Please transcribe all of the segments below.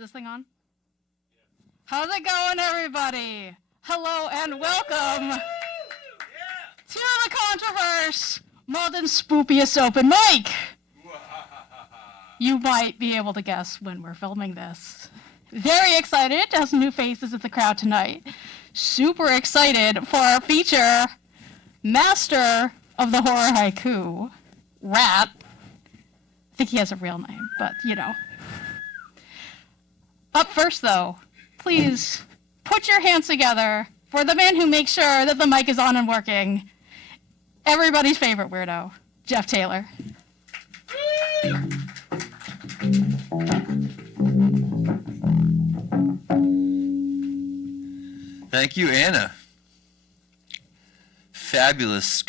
this thing on? How's it going, everybody? Hello and welcome to the Contro-Verse Modern Spoopiest Open Mic. You might be able to guess when we're filming this. Very excited to have some new faces at the crowd tonight. Super excited for our feature, Master of the Horror Haiku, Rat. I think he has a real name, but you know. Up first, though, please put your hands together for the man who makes sure that the mic is on and working. Everybody's favorite weirdo, Jeff Taylor. Thank you, Anna. Fabulous.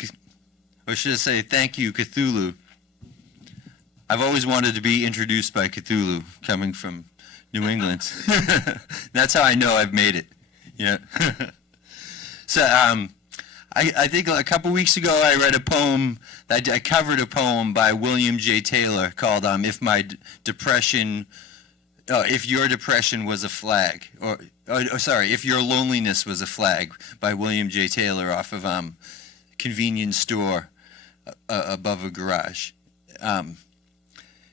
Or should I say, thank you, Cthulhu. I've always wanted to be introduced by Cthulhu, coming from New England. That's how I know I've made it. Yeah. So, I think a couple weeks ago I read a poem, I covered a poem by William J. Taylor called If Your Depression Was a Flag, If Your Loneliness Was a Flag by William J. Taylor off of convenience store above a garage.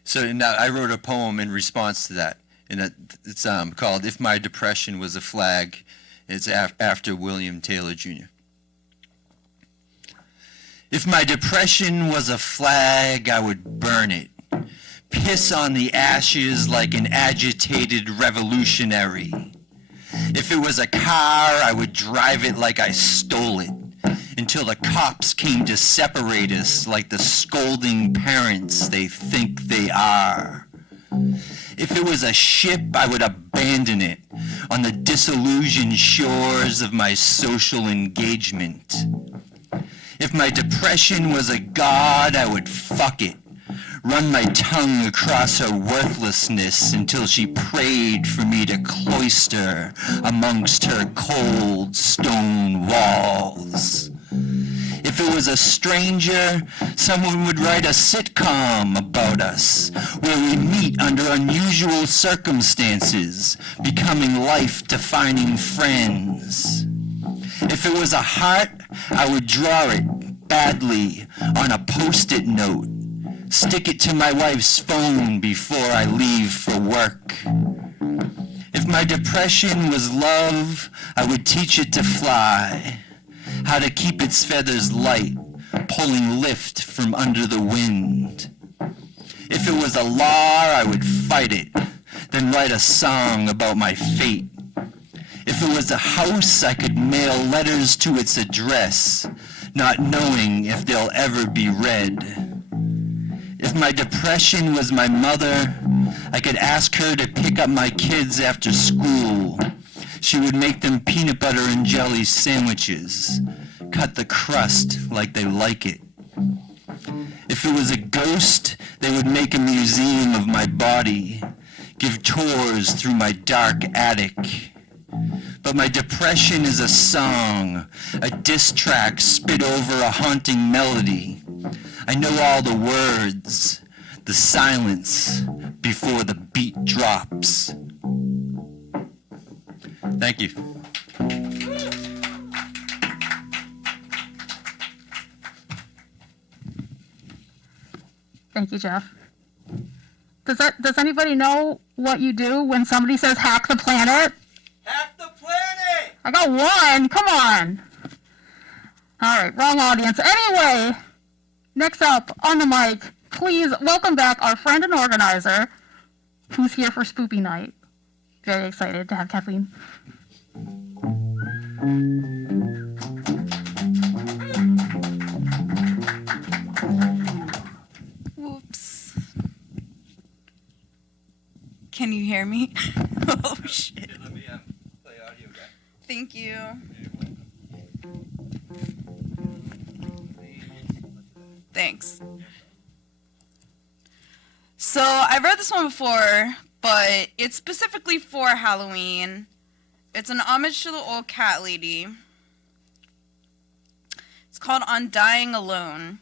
So now I wrote a poem in response to that, and it's called If My Depression Was a Flag. It's after William Taylor Jr. If my depression was a flag, I would burn it. Piss on the ashes like an agitated revolutionary. If it was a car, I would drive it like I stole it, until the cops came to separate us like the scolding parents they think they are. If it was a ship, I would abandon it on the disillusioned shores of my social engagement. If my depression was a god, I would fuck it, run my tongue across her worthlessness until she prayed for me to cloister amongst her cold stone walls. If it was a stranger, someone would write a sitcom about us, where we meet under unusual circumstances, becoming life-defining friends. If it was a heart, I would draw it badly on a post-it note, stick it to my wife's phone before I leave for work. If my depression was love, I would teach it to fly, how to keep its feathers light, pulling lift from under the wind. If it was a law, I would fight it, then write a song about my fate. If it was a house, I could mail letters to its address, not knowing if they'll ever be read. If my depression was my mother, I could ask her to pick up my kids after school. She would make them peanut butter and jelly sandwiches, cut the crust like they like it. If it was a ghost, they would make a museum of my body, give tours through my dark attic. But my depression is a song, a diss track spit over a haunting melody. I know all the words, the silence before the beat drops. Thank you. Thank you, Jeff. Does anybody know what you do when somebody says hack the planet? Hack the planet! I got one. Come on. All right, wrong audience. Anyway, next up on the mic, please welcome back our friend and organizer, who's here for Spoopy Night. Very excited to have Kathleen. Whoops. Can you hear me? Oh, shit. Let me play audio guy. Thank you. Thanks. So, I've read this one before, but it's specifically for Halloween. It's an homage to the old cat lady. It's called On Dying Alone.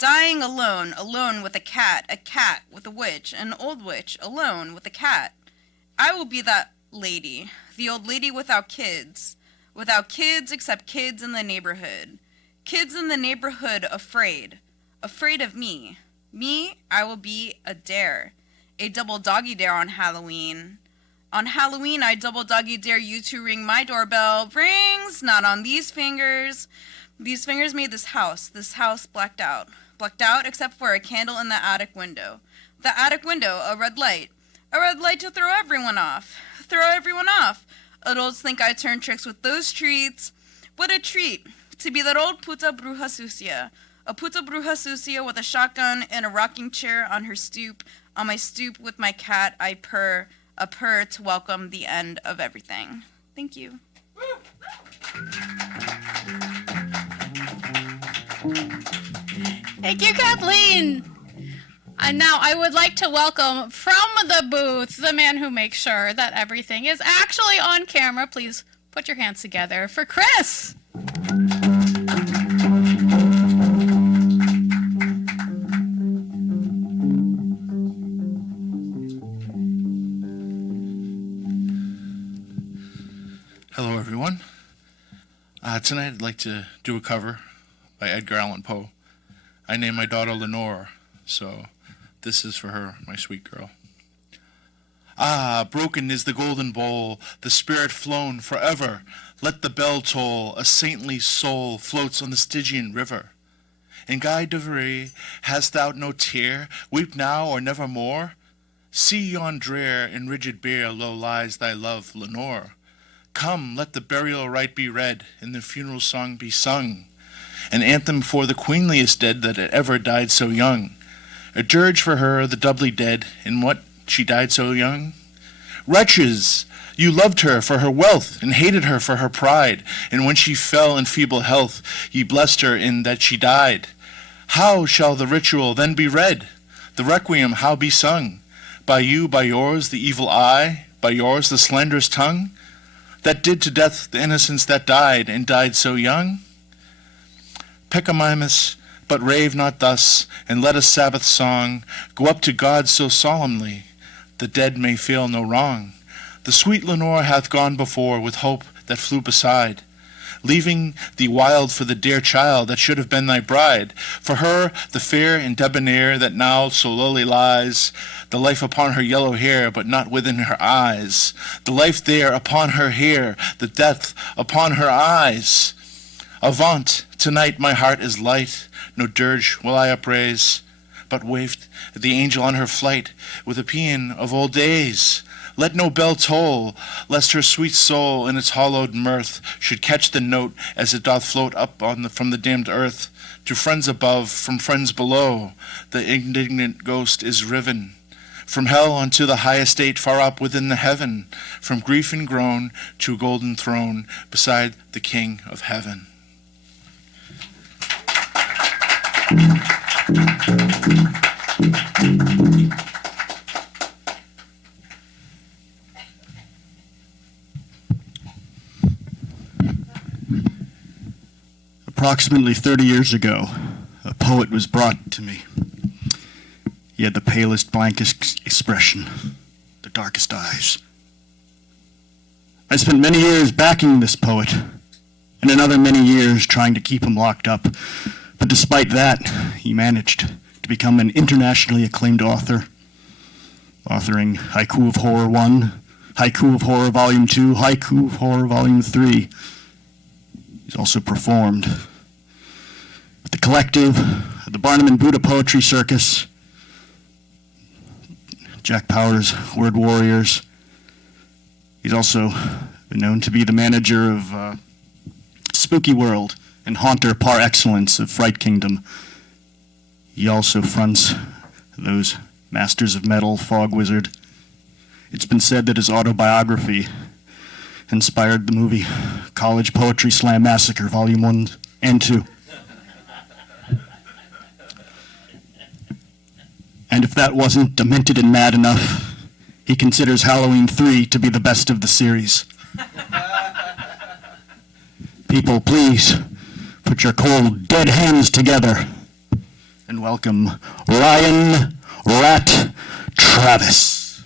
Dying alone, alone with a cat with a witch, an old witch, alone with a cat. I will be that lady, the old lady without kids except kids in the neighborhood. Kids in the neighborhood afraid of me. Me, I will be a dare, a double doggy dare on Halloween. On Halloween, I double doggy dare you to ring my doorbell. Rings, not on these fingers. These fingers made this house blacked out. Blacked out except for a candle in the attic window. The attic window, a red light to throw everyone off. Adults think I turn tricks with those treats. What a treat to be that old puta bruja sucia. A puta bruja sucia with a shotgun and a rocking chair on her stoop. On my stoop with my cat, I purr, a purr to welcome the end of everything. Thank you. Thank you, Kathleen. And now I would like to welcome from the booth the man who makes sure that everything is actually on camera. Please put your hands together for Chris. Hello, everyone. Tonight I'd like to do a cover by Edgar Allan Poe. I named my daughter Lenore, so this is for her, my sweet girl. Ah, broken is the golden bowl, the spirit flown forever. Let the bell toll, a saintly soul floats on the Stygian river. In Guy de Vrai, hast thou no tear? Weep now or nevermore? See yon drear, in rigid bier low lies thy love, Lenore. Come, let the burial rite be read, and the funeral song be sung, an anthem for the queenliest dead that ever died so young. A dirge for her, the doubly dead, in what she died so young? Wretches! You loved her for her wealth, and hated her for her pride, and when she fell in feeble health, ye blessed her in that she died. How shall the ritual then be read? The requiem how be sung? By you, by yours, the evil eye, by yours, the slanderous tongue, that did to death the innocents that died, and died so young? Pecamimus, but rave not thus, and let a Sabbath song go up to God so solemnly, the dead may feel no wrong. The sweet Lenore hath gone before with hope that flew beside, leaving thee wild for the dear child that should have been thy bride. For her, the fair and debonair that now so lowly lies, the life upon her yellow hair, but not within her eyes. The life there upon her hair, the death upon her eyes. Avaunt, tonight my heart is light, no dirge will I upraise, but waft the angel on her flight with a paean of old days. Let no bell toll, lest her sweet soul in its hallowed mirth should catch the note as it doth float up from the damned earth. To friends above, from friends below, the indignant ghost is riven. From hell unto the high estate far up within the heaven, from grief and groan to a golden throne beside the King of heaven. Approximately 30 years ago, a poet was brought to me. He had the palest, blankest expression, the darkest eyes. I spent many years backing this poet, and another many years trying to keep him locked up. But despite that, he managed to become an internationally acclaimed author, authoring Haiku of Horror 1, Haiku of Horror Volume 2, Haiku of Horror Volume 3. He's also performed with the collective, the Barnum and Buddah Poetry Circus, Jack Powers, Word Warriors. He's also been known to be the manager of Spooky World and haunter par excellence of Fright Kingdom. He also fronts those Masters of Metal, Fog Wizard. It's been said that his autobiography inspired the movie College Poetry Slam Massacre, Volume 1 and 2. And if that wasn't demented and mad enough, he considers Halloween 3 to be the best of the series. People, please, put your cold, dead hands together and welcome Ryan Rat Travis.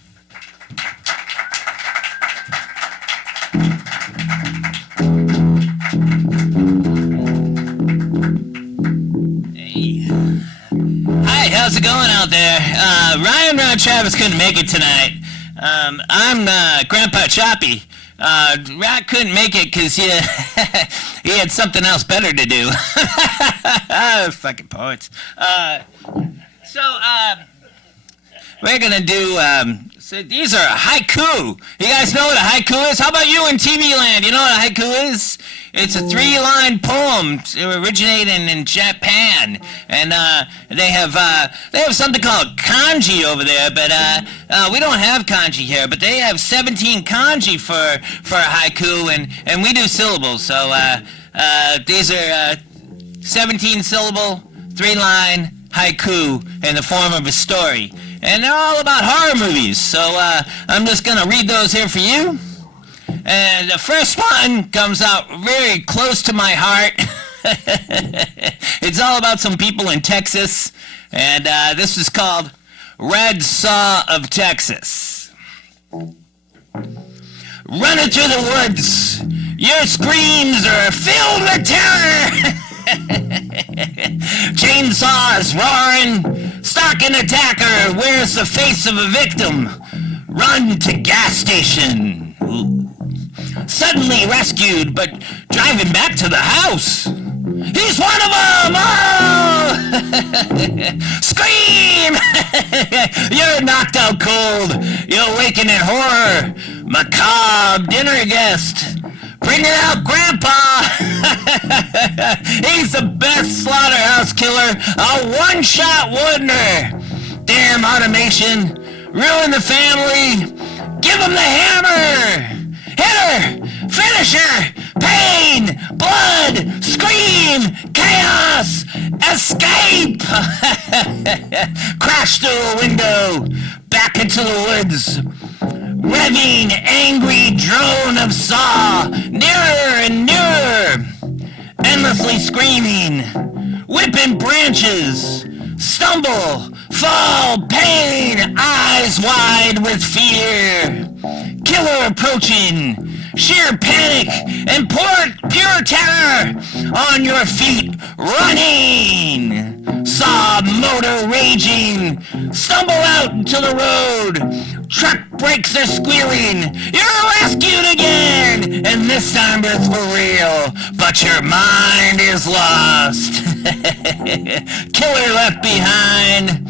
Hey. Hi, how's it going out there? Ryan Rat Travis couldn't make it tonight. I'm Grandpa Choppy. Rat couldn't make it because he had something else better to do. Fucking poets. We're gonna do, so these are haiku. You guys know what a haiku is? How about you in TV land? You know what a haiku is? It's a 3-line poem originating in Japan, and they have something called kanji over there, but we don't have kanji here. But they have 17 kanji for a haiku, and we do syllables. So these are 17 syllable 3-line haiku in the form of a story, and they're all about horror movies. So I'm just gonna read those here for you. And the first one comes out very close to my heart. It's all about some people in Texas, and this is called Red Saw of Texas. Running through the woods, your screams are filled with terror. Chainsaws roaring, stalking attacker wears the face of a victim. Run to gas station. Ooh. Suddenly rescued, but driving back to the house. He's one of them! Oh! Scream! You're knocked out cold. You're awakened in horror. Macabre dinner guest. Bring it out, Grandpa! He's the best slaughterhouse killer. A one-shot wonder. Damn automation. Ruin the family. Give him the hammer. Hit her! Finish her! Pain! Blood! Scream! Chaos! Escape! Crash through a window! Back into the woods! Revving angry drone of saw! Nearer and nearer! Endlessly screaming! Whipping branches! Stumble! Fall! Pain! Eyes wide with fear! Killer approaching, sheer panic and pure terror. On your feet, running. Saw motor raging. Stumble out into the road. Truck brakes are squealing. You're rescued again, and this time it's for real. But your mind is lost. Killer left behind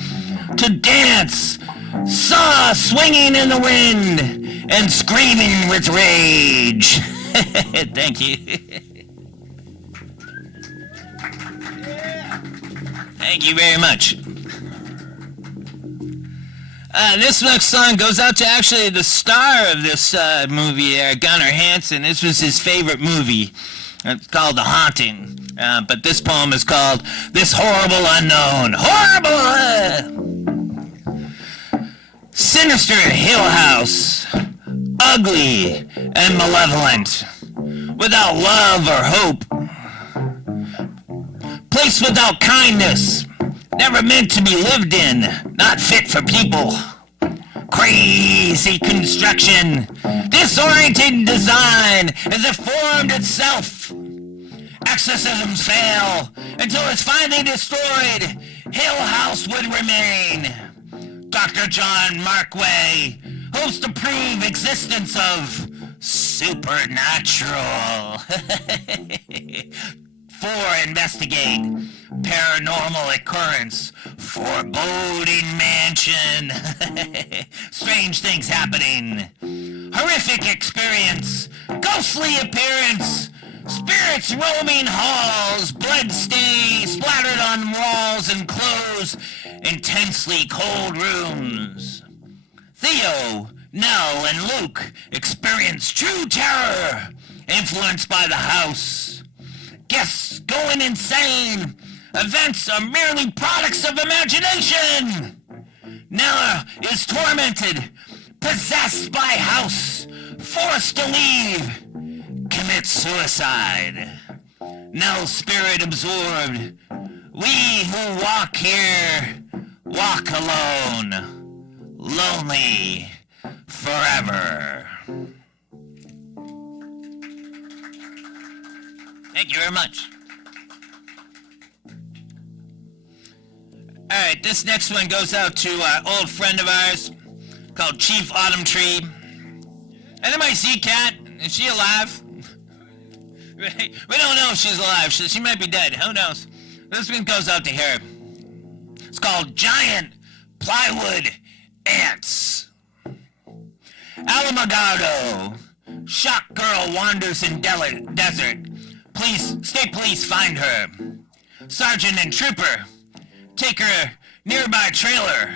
to dance. Saw swinging in the wind. And screaming with rage. Thank you. Thank you very much. This next song goes out to actually the star of this movie, Gunnar Hansen. This was his favorite movie. It's called The Haunting. But this poem is called This Horrible Unknown. Horrible! Sinister Hill House. Ugly and malevolent, without love or hope. Place without kindness, never meant to be lived in, not fit for people. Crazy construction, disoriented design as it formed itself. Exorcisms fail until it's finally destroyed. Hill House would remain. Dr. John Markway hopes to prove existence of supernatural. 4, investigate paranormal occurrence, foreboding mansion, strange things happening, horrific experience, ghostly appearance, spirits roaming halls, blood stain splattered on walls and clothes, intensely cold rooms. Theo, Nell, and Luke experience true terror, influenced by the house. Guests going insane. Events are merely products of imagination. Nella is tormented, possessed by house, forced to leave, commits suicide. Nell's spirit absorbed, We who walk here walk alone, lonely forever. Thank you very much. All right, this next one goes out to an old friend of ours called Chief Autumn Tree. Anybody see Kat? Is she alive? We don't know if she's alive. She might be dead. Who knows? This one goes out to her. It's called Giant Plywood Ants. Alamogordo. Shock girl wanders in desert. State police find her. Sergeant and trooper take her nearby trailer.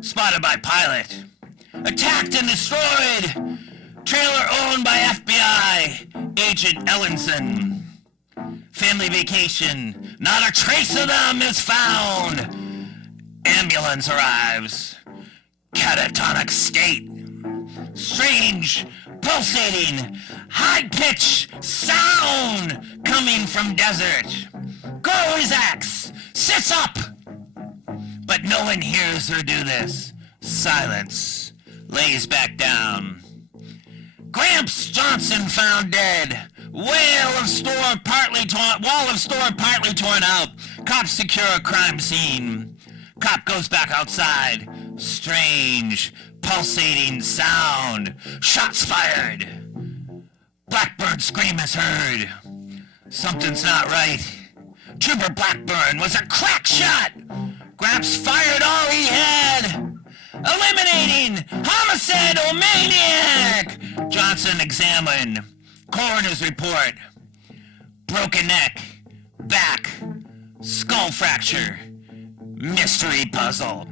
Spotted by pilot. Attacked and destroyed. Trailer owned by FBI agent Ellenson. Family vacation. Not a trace of them is found. Ambulance arrives. Catatonic state. Strange, pulsating, high-pitched sound coming from desert. Girl is axe, sits up. But no one hears her do this. Silence. Lays back down. Gramps Johnson found dead. Wall of store partly torn out. Cops secure a crime scene. Cop goes back outside. Strange, pulsating sound. Shots fired. Blackbird scream is heard. Something's not right. Trooper Blackburn was a crack shot. Gramps fired all he had. Eliminating homicidal maniac. Johnson examined. Coroner's report. Broken neck. Back. Skull fracture. Mystery puzzle.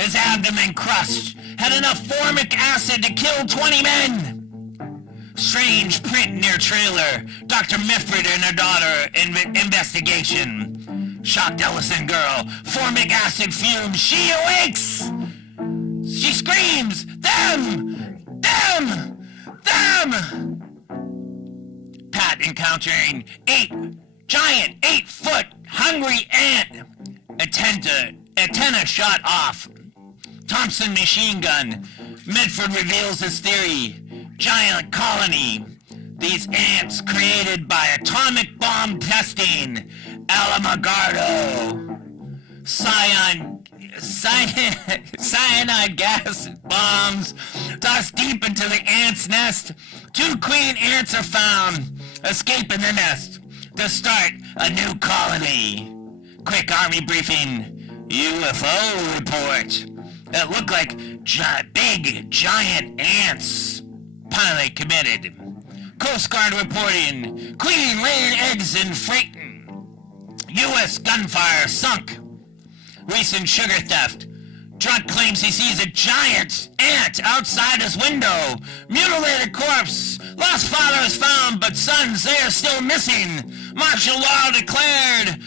His abdomen crushed. Had enough formic acid to kill 20 men. Strange print near trailer. Dr. Mifford and her daughter investigation. Shocked Ellison girl. Formic acid fumes. She awakes. She screams, them! Them! Them! Pat encountering giant 8-foot hungry ant. Antenna shot off. Thompson machine gun. Medford reveals his theory. Giant colony. These ants created by atomic bomb testing. Alamogordo. Cyanide gas bombs tossed deep into the ant's nest. 2 queen ants are found, escaping the nest to start a new colony. Quick army briefing. UFO report. It looked like big giant ants. Pilot committed. Coast Guard reporting. Queen laying eggs in Freighton. U.S. gunfire sunk. Recent sugar theft. Drunk claims he sees a giant ant outside his window. Mutilated corpse. Lost father is found, but sons, they are still missing. Martial law declared.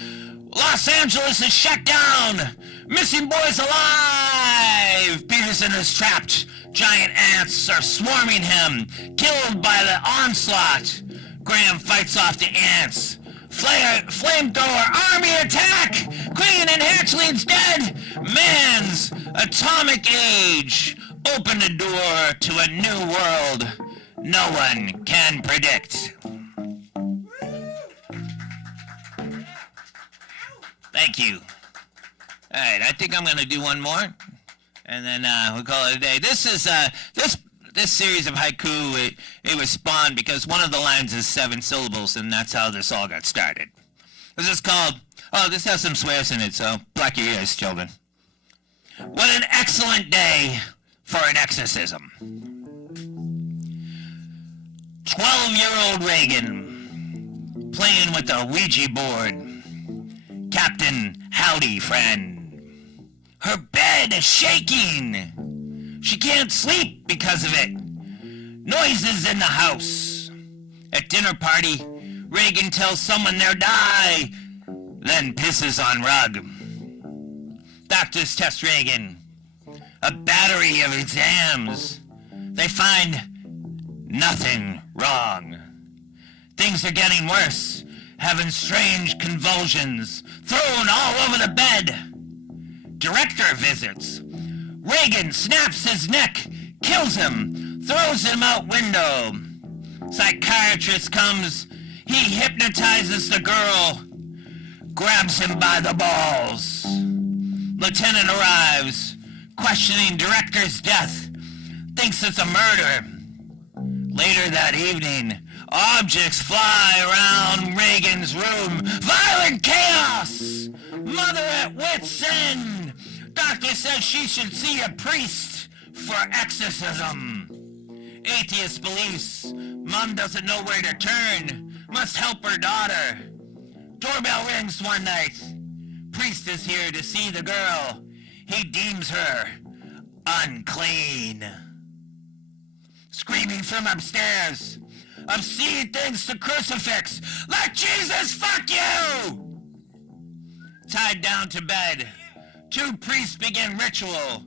Los Angeles is shut down. Missing boys alive. Peterson is trapped. Giant ants are swarming him. Killed by the onslaught. Graham fights off the ants. Flamethrower army attack! Queen and hatchlings dead! Man's atomic age opened the door to a new world no one can predict. Thank you. All right, I think I'm going to do one more, and then we'll call it a day. This is this series of haiku, it was spawned because one of the lines is 7 syllables, and that's how this all got started. This is called, this has some swears in it, so block your ears, children. What an excellent day for an exorcism. 12-year-old Reagan, playing with a Ouija board. Captain, howdy, friend. Her bed is shaking. She can't sleep because of it. Noises in the house. At dinner party, Reagan tells someone they'll die, then pisses on rug. Doctors test Reagan. A battery of exams. They find nothing wrong. Things are getting worse. having strange convulsions, thrown all over the bed. Director visits. Reagan snaps his neck, kills him, throws him out window. Psychiatrist comes, he hypnotizes the girl, grabs him by the balls. Lieutenant arrives, questioning director's death, thinks it's a murder. Later that evening, objects fly around Reagan's room. Violent chaos! Mother at wit's end. Doctor says she should see a priest for exorcism. Atheist beliefs. Mom doesn't know where to turn. Must help her daughter. Doorbell rings one night. Priest is here to see the girl. He deems her unclean. Screaming from upstairs. Obscene things to crucifix. Let Jesus fuck you! Tied down to bed. Two priests begin ritual.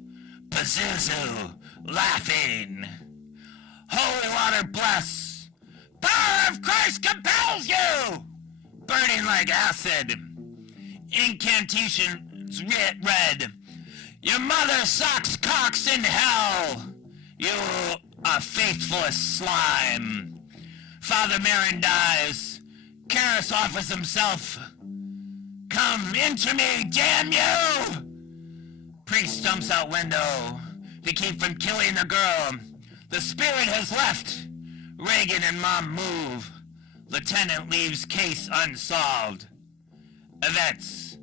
Pazuzu, laughing. Holy water bless. Power of Christ compels you! Burning like acid. Incantations read. Your mother sucks cocks in hell. You a faithless slime. Father Marin dies. Karras offers himself. Come into me, damn you! Priest jumps out window to keep from killing the girl. The spirit has left. Reagan and Mom move. Lieutenant leaves case unsolved. Events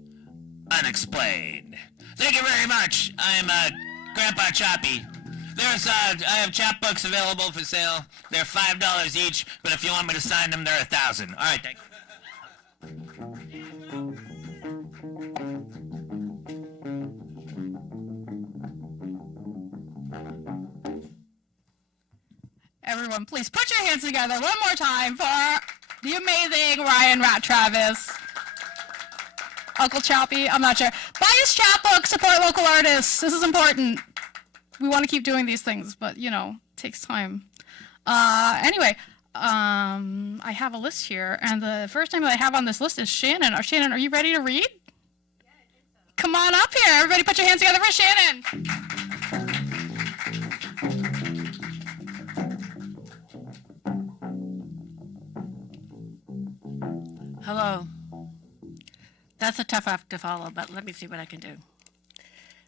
unexplained. Thank you very much. I'm Grandpa Choppy. I have chapbooks available for sale. They're $5 each, but if you want me to sign them, they're $1,000. All right, thank you. Everyone, please put your hands together one more time for the amazing Ryan Rat Travis. Uncle Choppy, I'm not sure. Buy his chapbook, support local artists. This is important. We want to keep doing these things, but, you know, it takes time. Anyway, I have a list here, and the first name that I have on this list is Shannon. Shannon, are you ready to read? Yeah, I think so. Come on up here. Everybody put your hands together for Shannon. Hello. That's a tough act to follow, but let me see what I can do.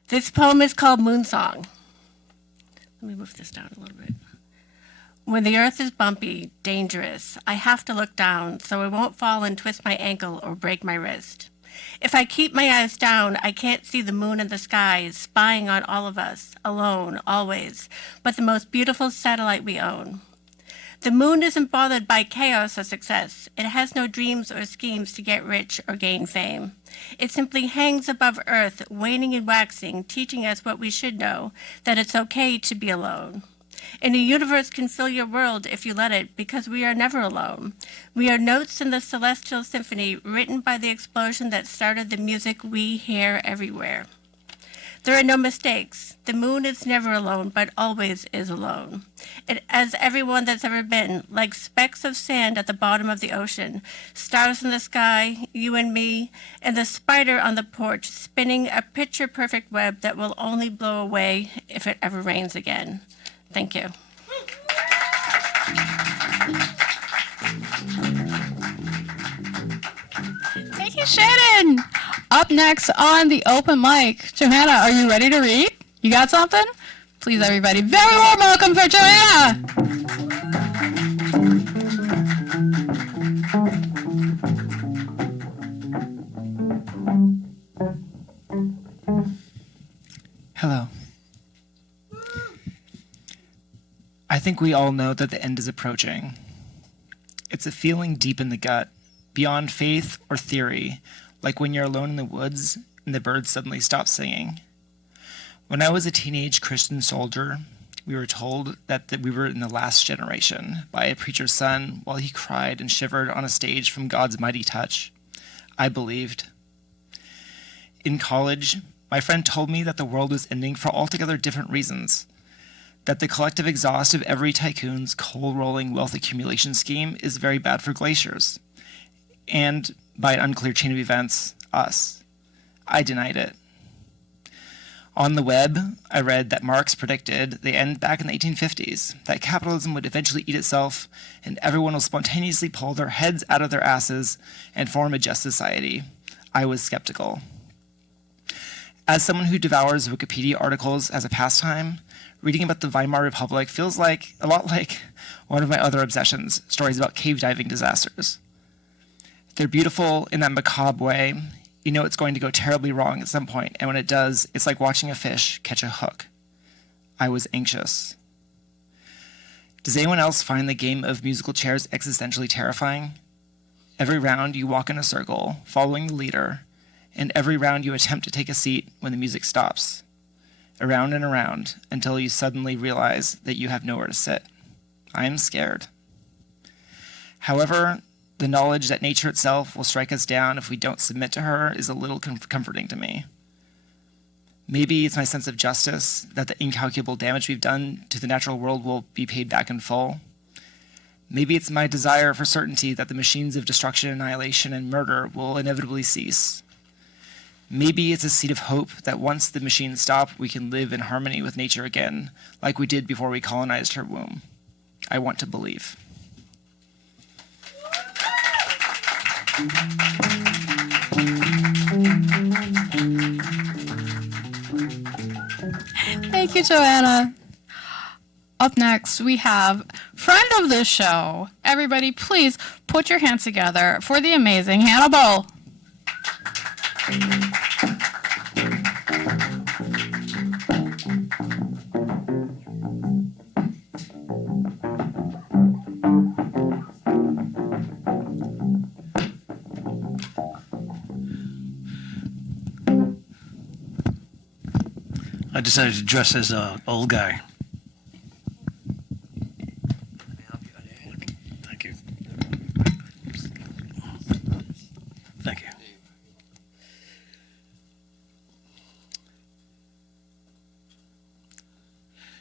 This poem is called Moon Song. Let me move this down a little bit. When the earth is bumpy, dangerous, I have to look down so I won't fall and twist my ankle or break my wrist. If I keep my eyes down, I can't see the moon and the skies spying on all of us, alone, always, but the most beautiful satellite we own. The moon isn't bothered by chaos or success. It has no dreams or schemes to get rich or gain fame. It simply hangs above Earth, waning and waxing, teaching us what we should know, that it's okay to be alone. And the universe can fill your world if you let it, because we are never alone. We are notes in the celestial symphony written by the explosion that started the music we hear everywhere. There are no mistakes. The moon is never alone, but always is alone. As everyone that's ever been, like specks of sand at the bottom of the ocean, stars in the sky, you and me, and the spider on the porch spinning a picture-perfect web that will only blow away if it ever rains again. Thank you. Thank you, Shannon. Up next on the open mic, Joanna, are you ready to read? You got something? Please, everybody, very warm welcome for Joanna. Hello. I think we all know that the end is approaching. It's a feeling deep in the gut, beyond faith or theory, like when you're alone in the woods and the birds suddenly stop singing. When I was a teenage Christian soldier, we were told that we were in the last generation by a preacher's son while he cried and shivered on a stage from God's mighty touch. I believed. In college, my friend told me that the world was ending for altogether different reasons, that the collective exhaust of every tycoon's coal-rolling wealth accumulation scheme is very bad for glaciers, and by an unclear chain of events, us. I denied it. On the web, I read that Marx predicted the end back in the 1850s, that capitalism would eventually eat itself, and everyone will spontaneously pull their heads out of their asses and form a just society. I was skeptical. As someone who devours Wikipedia articles as a pastime, reading about the Weimar Republic feels like a lot like one of my other obsessions, stories about cave diving disasters. They're beautiful in that macabre way. You know it's going to go terribly wrong at some point, and when it does, it's like watching a fish catch a hook. I was anxious. Does anyone else find the game of musical chairs existentially terrifying? Every round you walk in a circle, following the leader, and every round you attempt to take a seat when the music stops. Around and around, until you suddenly realize that you have nowhere to sit. I am scared. However, the knowledge that nature itself will strike us down if we don't submit to her is a little comforting to me. Maybe it's my sense of justice that the incalculable damage we've done to the natural world will be paid back in full. Maybe it's my desire for certainty that the machines of destruction, annihilation, and murder will inevitably cease. Maybe it's a seed of hope that once the machines stop, we can live in harmony with nature again, like we did before we colonized her womb. I want to believe. Thank you, Joanna. Up next, we have friend of the show. Everybody, please put your hands together for the amazing Hannibal. I decided to dress as an old guy. Thank you. Thank you.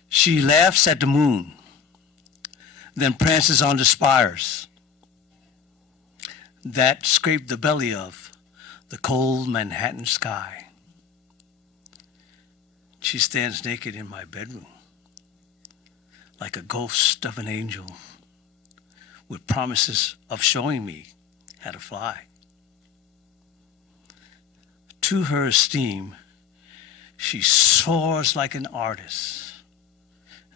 She laughs at the moon, then prances on the spires that scrape the belly of the cold Manhattan sky. She stands naked in my bedroom, like a ghost of an angel, with promises of showing me how to fly. To her esteem, she soars like an artist,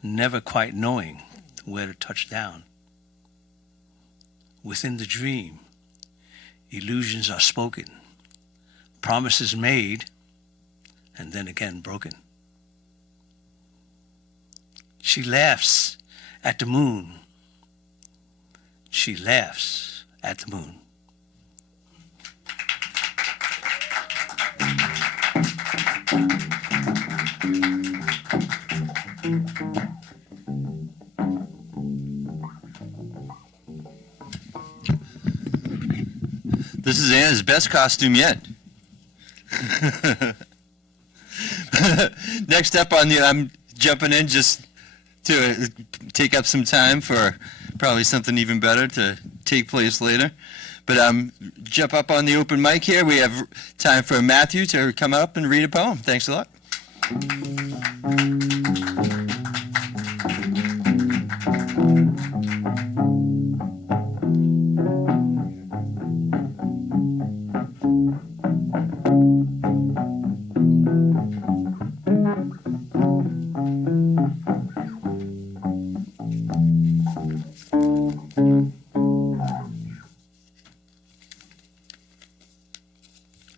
never quite knowing where to touch down. Within the dream, illusions are spoken, promises made, and then again broken. She laughs at the moon. She laughs at the moon. This is Anna's best costume yet. Next up on the, I'm jumping in just to take up some time for probably something even better to take place later. But jump up on the open mic here. We have time for Matthew to come up and read a poem. Thanks a lot.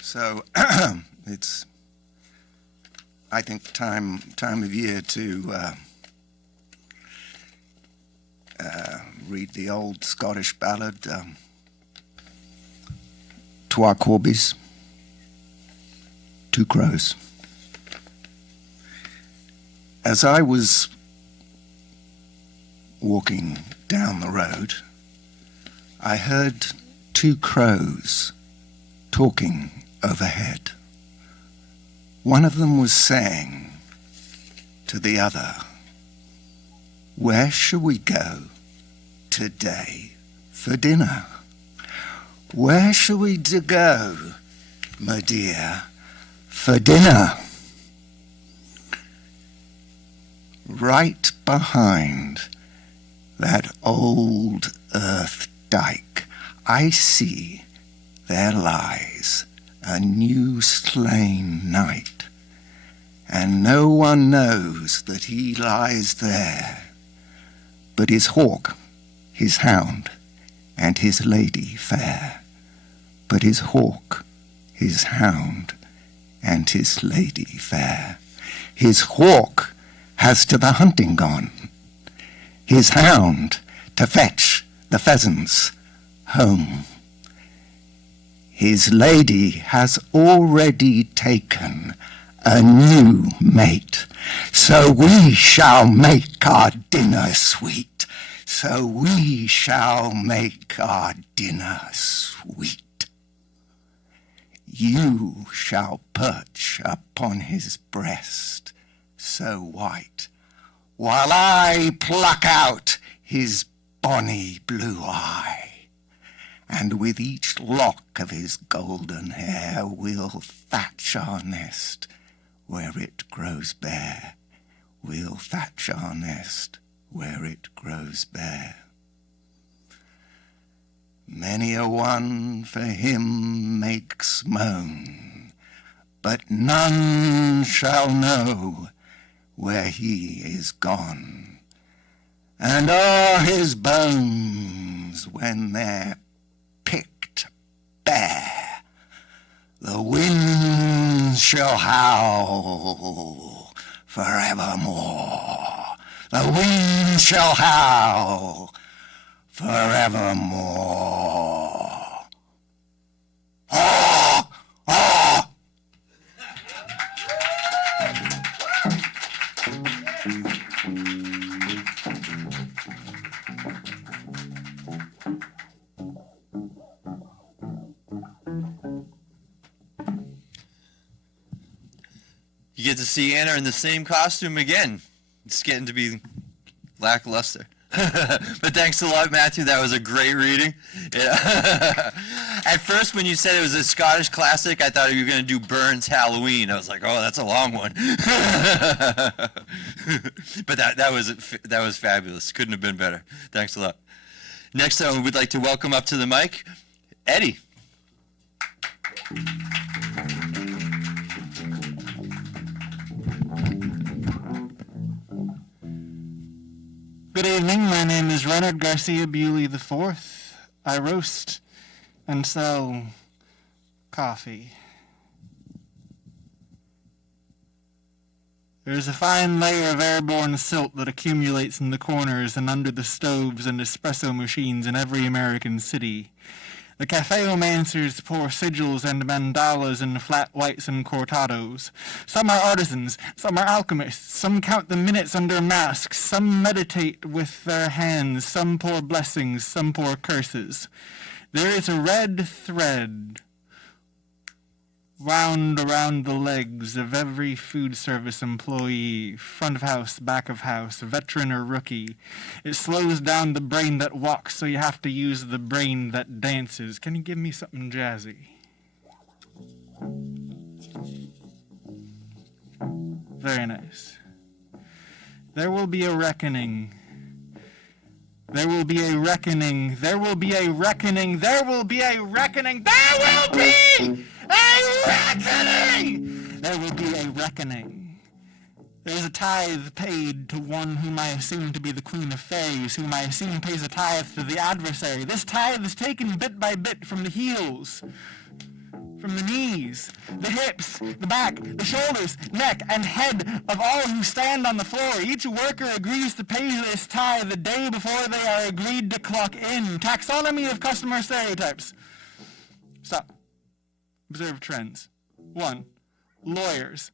So it's, I think, time of year to read the old Scottish ballad, Twa Corbies, Two Crows. As I was walking down the road, I heard two crows talking overhead. One of them was saying to the other, "Where shall we go today for dinner? Where shall we go, my dear, for dinner? Right behind that old earth dike, I see there lies a new slain knight, and no one knows that he lies there, but his hawk, his hound, and his lady fair. But his hawk, his hound, and his lady fair. His hawk has to the hunting gone, his hound to fetch the pheasants home. His lady has already taken a new mate, so we shall make our dinner sweet, so we shall make our dinner sweet. You shall perch upon his breast so white, while I pluck out his bonny blue eye, and with each lock of his golden hair we'll thatch our nest where it grows bare. We'll thatch our nest where it grows bare. Many a one for him makes moan, but none shall know where he is gone. And all his bones, when they're picked bare, the winds shall howl forevermore. The winds shall howl forevermore. Ah! Ah! You get to see Anna in the same costume again. It's getting to be lackluster. But thanks a lot, Matthew. That was a great reading. Yeah. At first, when you said it was a Scottish classic, I thought you were going to do Burns' Halloween. I was like, oh, that's a long one. But that was fabulous. Couldn't have been better. Thanks a lot. Next time, we'd like to welcome up to the mic, Eddy. Good evening, my name is Reynard Garcia Bewley IV. I roast and sell coffee. There's a fine layer of airborne silt that accumulates in the corners and under the stoves and espresso machines in every American city. The cafe-omancers pour sigils and mandalas in flat whites and cortados. Some are artisans, some are alchemists, some count the minutes under masks, some meditate with their hands, some pour blessings, some pour curses. There is a red thread wound around the legs of every food service employee, front of house, back of house, veteran or rookie. It slows down the brain that walks, so you have to use the brain that dances. Can you give me something jazzy? Very nice. There will be a reckoning. There will be a reckoning. There will be a reckoning. There will be a reckoning. There will be a reckoning! There will be a reckoning. There is a tithe paid to one whom I assume to be the Queen of Fays, whom I assume pays a tithe to the adversary. This tithe is taken bit by bit from the heels, from the knees, the hips, the back, the shoulders, neck, and head of all who stand on the floor. Each worker agrees to pay this tithe the day before they are agreed to clock in. Taxonomy of customer stereotypes. Stop. Observe trends. 1. Lawyers.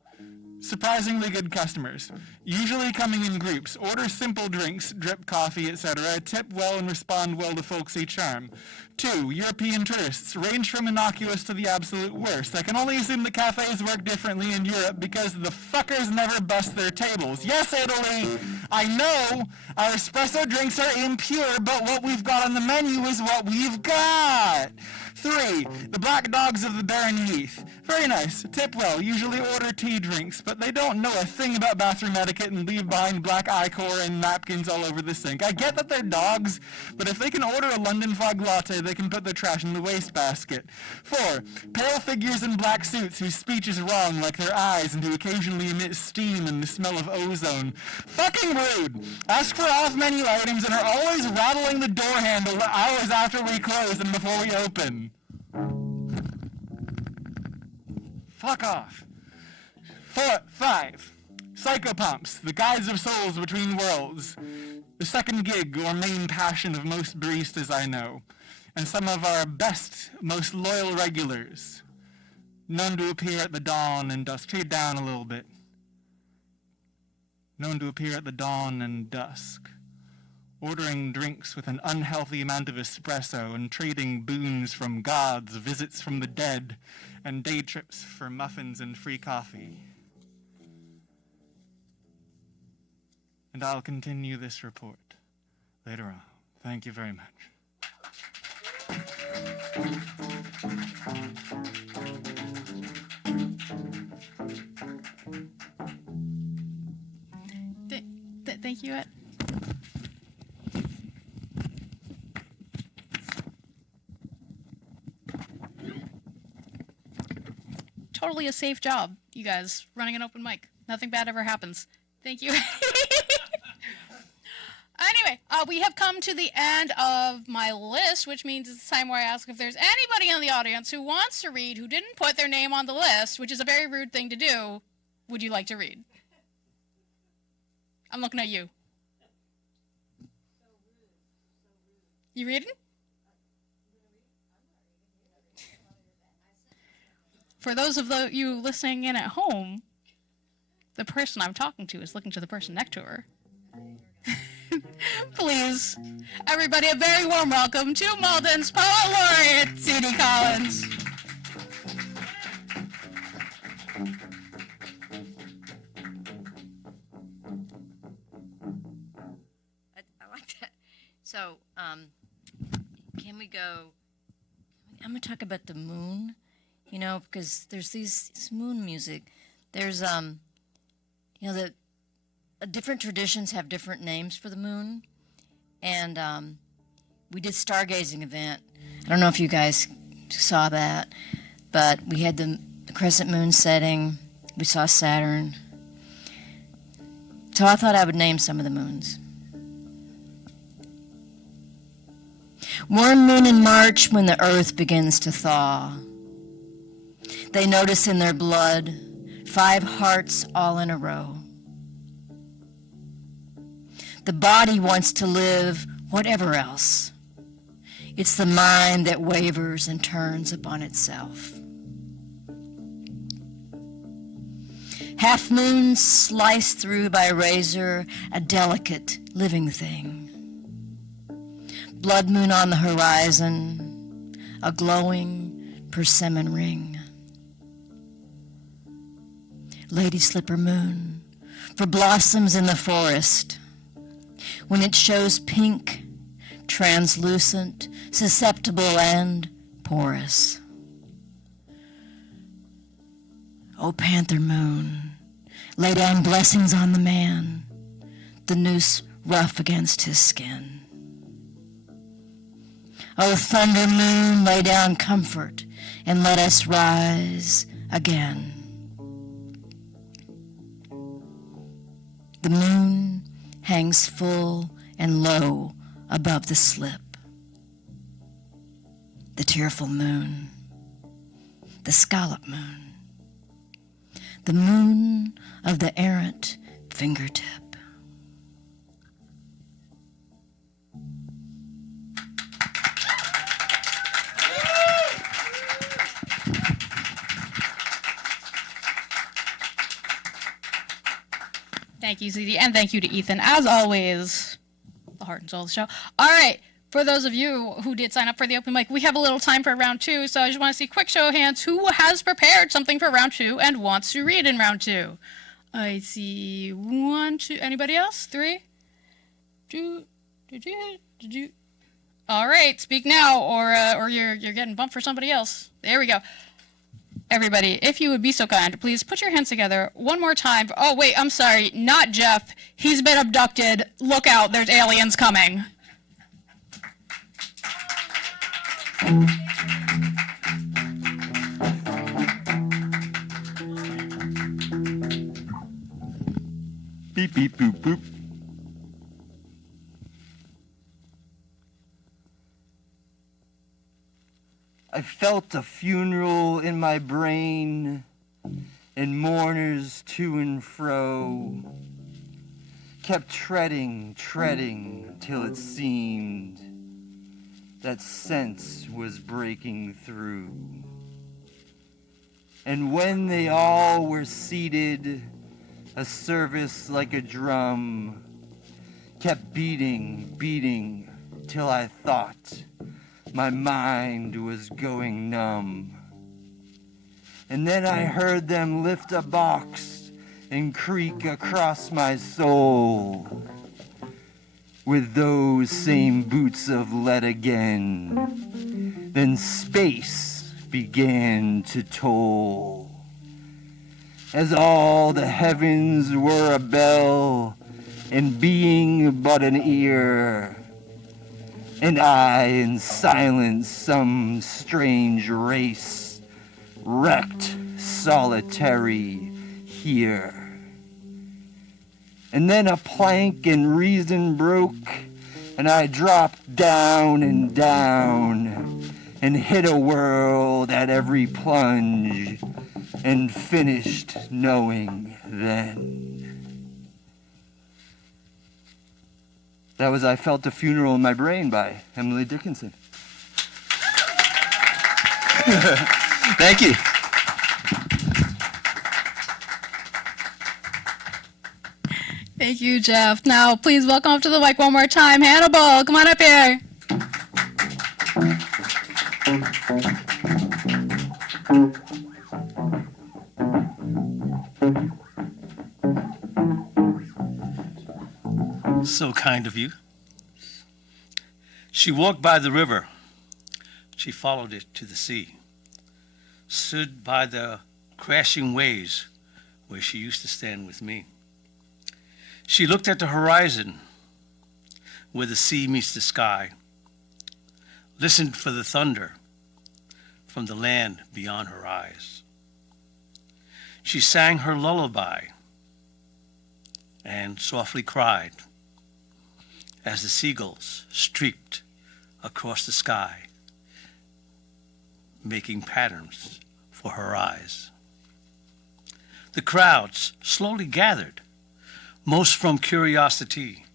Surprisingly good customers. Usually coming in groups. Order simple drinks, drip coffee, etc. Tip well and respond well to folksy charm. 2. European tourists. Range from innocuous to the absolute worst. I can only assume the cafes work differently in Europe because the fuckers never bust their tables. Yes, Italy! I know our espresso drinks are impure, but what we've got on the menu is what we've got. 3, the Black Dogs of the Barren Heath. Very nice. Tip well. Usually order tea drinks, but they don't know a thing about bathroom etiquette and leave behind black ichor and napkins all over the sink. I get that they're dogs, but if they can order a London Fog latte, they can put their trash in the wastebasket. 4, pale figures in black suits whose speech is wrong, like their eyes, and who occasionally emit steam and the smell of ozone. Fucking rude. Ask for off-menu items and are always rattling the door handle hours after we close and before we open. Fuck off. 5, psychopumps, the guides of souls between worlds. The second gig or main passion of most baristas I know, and some of our best, most loyal regulars, known to appear at the dawn and dusk. Trade down a little bit. Known to appear at the dawn and dusk, ordering drinks with an unhealthy amount of espresso and trading boons from gods, visits from the dead, and day trips for muffins and free coffee. And I'll continue this report later on. Thank you very much. Thank you, Ed. Totally a safe job, you guys, running an open mic. Nothing bad ever happens. Thank you. Anyway, we have come to the end of my list, which means it's time where I ask if there's anybody in the audience who wants to read who didn't put their name on the list, which is a very rude thing to do. Would you like to read? I'm looking at you. You reading? For those of you listening in at home, the person I'm talking to is looking to the person next to her. Please, everybody, a very warm welcome to Malden's Poet Laureate, C.D. Collins. I like that. So, can we go? I'm going to talk about the moon, you know, because there's this moon music. There's, you know, the different traditions have different names for the moon. And we did stargazing event. I don't know if you guys saw that, but we had the crescent moon setting. We saw Saturn. So I thought I would name some of the moons. Warm moon in March when the earth begins to thaw. They notice in their blood 5 hearts all in a row. The body wants to live whatever else. It's the mind that wavers and turns upon itself. Half moons sliced through by razor, a delicate living thing. Blood moon on the horizon, a glowing persimmon ring. Lady slipper moon, for blossoms in the forest, when it shows pink, translucent, susceptible, and porous. O panther moon, lay down blessings on the man, the noose rough against his skin. O thunder moon, lay down comfort and let us rise again. The moon hangs full and low above the slip. The tearful moon, the scallop moon, the moon of the errant fingertip. Thank you, CD, and thank you to Ethan, as always, the heart and soul of the show. All right, for those of you who did sign up for the open mic, we have a little time for round 2, so I just want to see a quick show of hands who has prepared something for round 2 and wants to read in round 2. I see 1, 2, anybody else? 3, 2, did you? All right, speak now, or you're getting bumped for somebody else. There we go. Everybody, if you would be so kind, please put your hands together one more time. Oh, wait, I'm sorry. Not Jeff. He's been abducted. Look out, there's aliens coming. Beep, beep, boop, boop. I felt a funeral in my brain, and mourners to and fro kept treading till it seemed that sense was breaking through. And when they all were seated, a service like a drum kept beating till I thought my mind was going numb. And then I heard them lift a box and creak across my soul with those same boots of lead again. Then space began to toll as all the heavens were a bell and being but an ear. And I, in silence, some strange race, wrecked solitary here. And then a plank and reason broke, and I dropped down and hit a world at every plunge, and finished knowing then. That was I Felt a Funeral in My Brain by Emily Dickinson. Thank you. Thank you, Jeff. Now, please welcome up to the mic one more time, Hannibal. Come on up here. So kind of you. She walked by the river. She followed it to the sea. Stood by the crashing waves where she used to stand with me. She looked at the horizon where the sea meets the sky. Listened for the thunder from the land beyond her eyes. She sang her lullaby and softly cried as the seagulls streaked across the sky, making patterns for her eyes. The crowds slowly gathered, most from curiosity.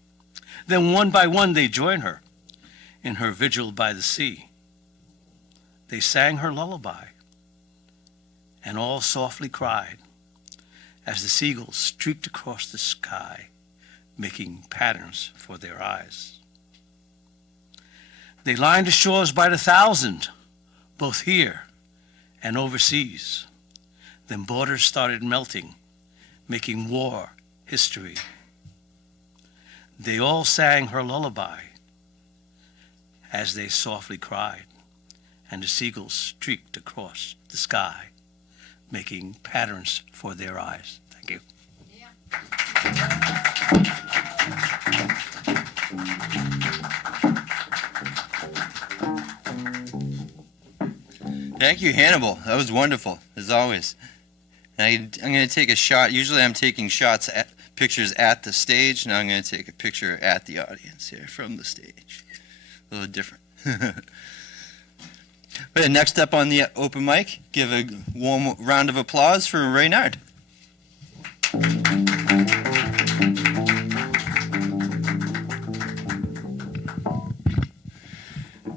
Then one by one they joined her in her vigil by the sea. They sang her lullaby and all softly cried as the seagulls streaked across the sky, making patterns for their eyes. They lined the shores by the thousand, both here and overseas. Then borders started melting, making war history. They all sang her lullaby as they softly cried, and the seagulls streaked across the sky, making patterns for their eyes. Thank you. Thank you, Hannibal. That was wonderful, as always. I'm going to take a shot. Usually I'm taking pictures at the stage. Now I'm going to take a picture at the audience here from the stage. A little different. But next up on the open mic, give a warm round of applause for Raynard.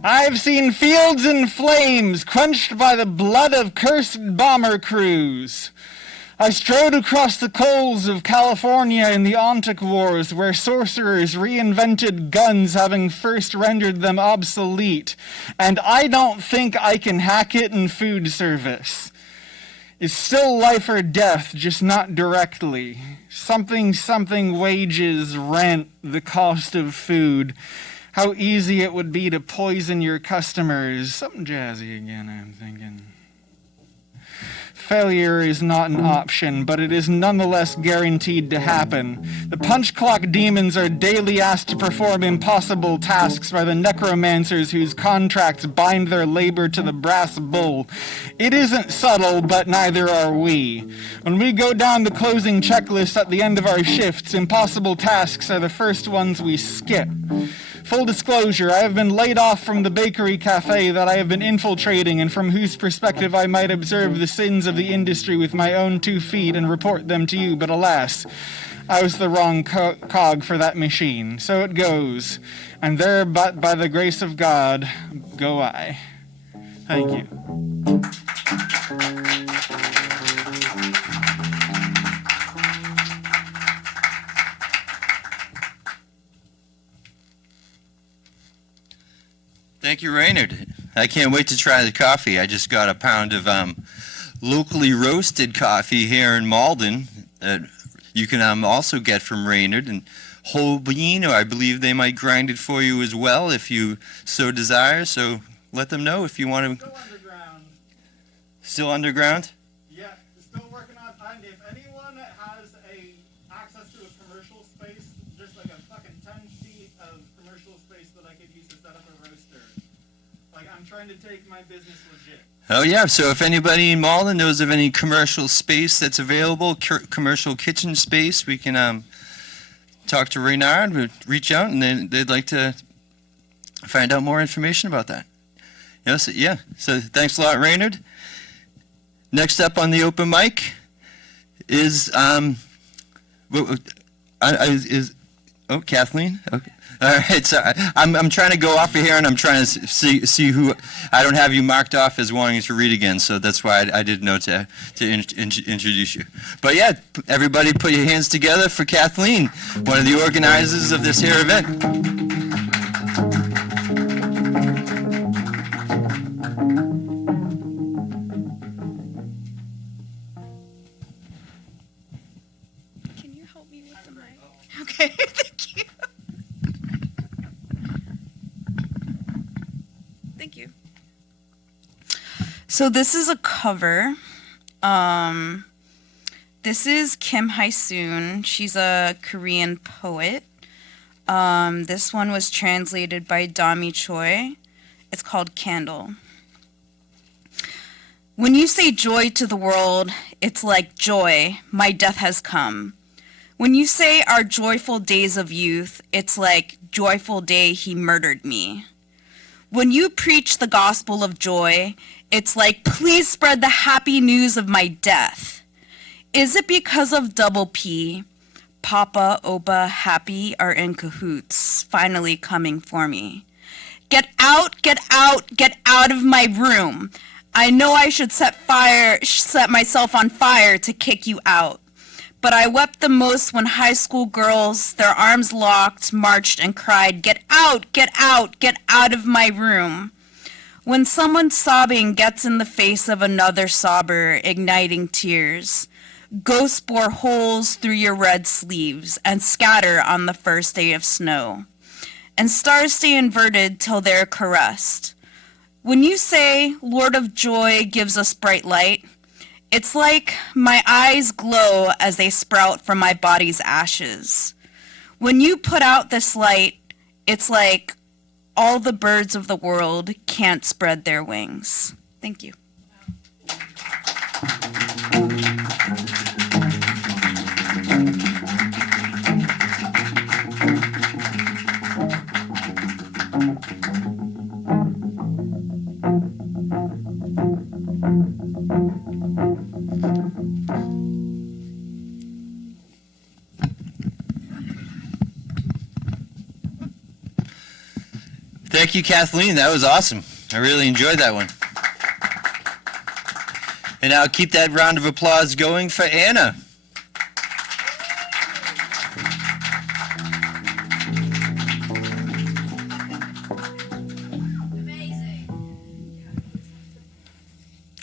I've seen fields in flames, quenched by the blood of cursed bomber crews. I strode across the coals of California in the Ontic Wars, where sorcerers reinvented guns, having first rendered them obsolete. And I don't think I can hack it in food service. It's still life or death, just not directly. Something wages, rent, the cost of food. How easy it would be to poison your customers. Something jazzy again, I'm thinking. Failure is not an option, but it is nonetheless guaranteed to happen. The punch clock demons are daily asked to perform impossible tasks by the necromancers whose contracts bind their labor to the brass bull. It isn't subtle, but neither are we. When we go down the closing checklist at the end of our shifts, impossible tasks are the first ones we skip. Full disclosure, I have been laid off from the bakery cafe that I have been infiltrating and from whose perspective I might observe the sins of the industry with my own 2 feet and report them to you, but alas, I was the wrong cog for that machine. So it goes, and there but by the grace of God go I. Thank you. Thank you, Raynard. I can't wait to try the coffee. I just got a pound of locally roasted coffee here in Malden that you can also get from Raynard. And whole bean, or I believe they might grind it for you as well if you so desire. So let them know if you want to. Still underground. Still underground? Yeah, still working on it. If anyone has access to a commercial space, just like a fucking 10 feet of commercial space that I could use to set up a roaster. Like, I'm trying to take my business legit. Oh, yeah. So if anybody in Malden knows of any commercial space that's available, commercial kitchen space, we can talk to Raynard, reach out, and they'd like to find out more information about that. Yes, yeah. So thanks a lot, Raynard. Next up on the open mic is Kathleen. Okay. All right, so I'm trying to go off of here, and I'm trying to see who. I don't have you marked off as wanting to read again, so that's why I didn't know to introduce you. But yeah, everybody put your hands together for Kathleen, one of the organizers of this here event. Can you help me with the mic? Okay, thank you. Thank you. So this is a cover. This is Kim Hae-soon. She's a Korean poet. This one was translated by Dami Choi. It's called Candle. When you say joy to the world, it's like joy, my death has come. When you say our joyful days of youth, it's like joyful day he murdered me. When you preach the gospel of joy, it's like, please spread the happy news of my death. Is it because of double P? Papa, Opa, Happy are in cahoots, finally coming for me. Get out, get out, get out of my room. I know I should set myself on fire to kick you out. But I wept the most when high school girls, their arms locked, marched and cried, get out, get out, get out of my room. When someone sobbing gets in the face of another sobber, igniting tears, ghosts bore holes through your red sleeves and scatter on the first day of snow. And stars stay inverted till they're caressed. When you say, Lord of Joy gives us bright light, it's like my eyes glow as they sprout from my body's ashes. When you put out this light, it's like all the birds of the world can't spread their wings. Thank you. Thank you, Kathleen. That was awesome. I really enjoyed that one. And now keep that round of applause going for Anna.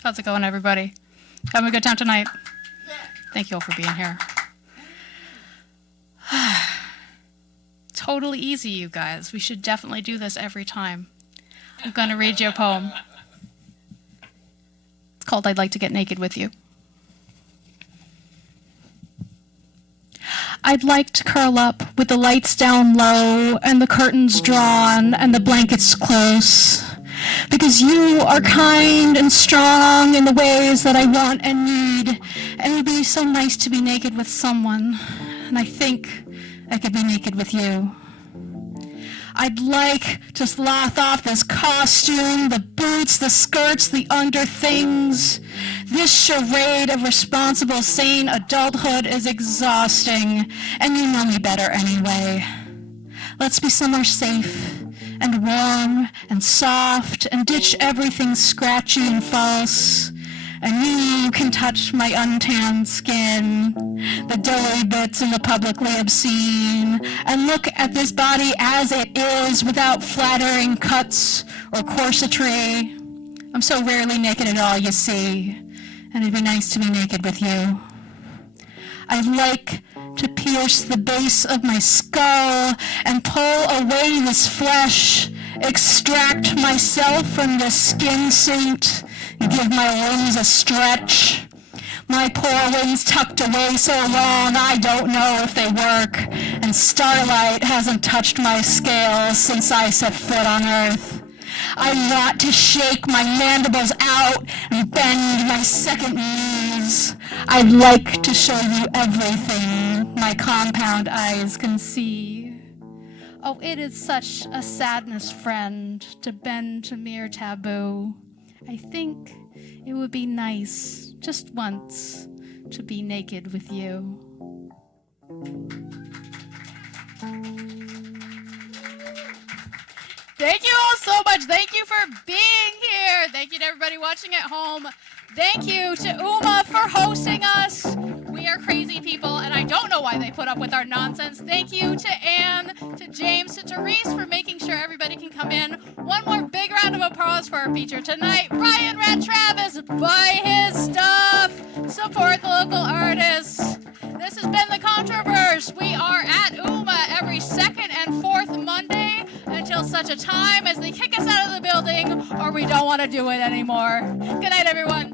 How's it going, everybody? Having a good time tonight? Thank you all for being here. totally easy, you guys. We should definitely do this every time. I'm going to read you a poem. It's called I'd Like to Get Naked with You. I'd like to curl up with the lights down low and the curtains drawn and the blankets close, because you are kind and strong in the ways that I want and need, and it would be so nice to be naked with someone, and I think I could be naked with you. I'd like to slough off this costume, the boots, the skirts, the under things. This charade of responsible, sane adulthood is exhausting, and you know me better anyway. Let's be somewhere safe and warm and soft and ditch everything scratchy and false. And you can touch my untanned skin, the doughy bits and the publicly obscene, and look at this body as it is without flattering cuts or corsetry. I'm so rarely naked at all, you see, and it'd be nice to be naked with you. I'd like to pierce the base of my skull and pull away this flesh, extract myself from this skin suit, give my wings a stretch. My poor wings tucked away so long I don't know if they work, and starlight hasn't touched my scales since I set foot on earth. I want to shake my mandibles out and bend my second knees. I'd like to show you everything my compound eyes can see. Oh, it is such a sadness, friend, to bend to mere taboo. I think it would be nice, just once, to be naked with you. Thank you all so much. Thank you for being here. Thank you to everybody watching at home. Thank you to Uma for hosting us. We are crazy people, and I don't know why they put up with our nonsense. Thank you to Anne, to James, to Therese for making sure everybody can come in. One more big round of applause for our feature tonight. Ryan Rat Travis, buy his stuff. Support the local artists. This has been the Contro-Verse. We are at Uma every second and fourth Monday until such a time as they kick us out of the building or we don't want to do it anymore. Good night, everyone.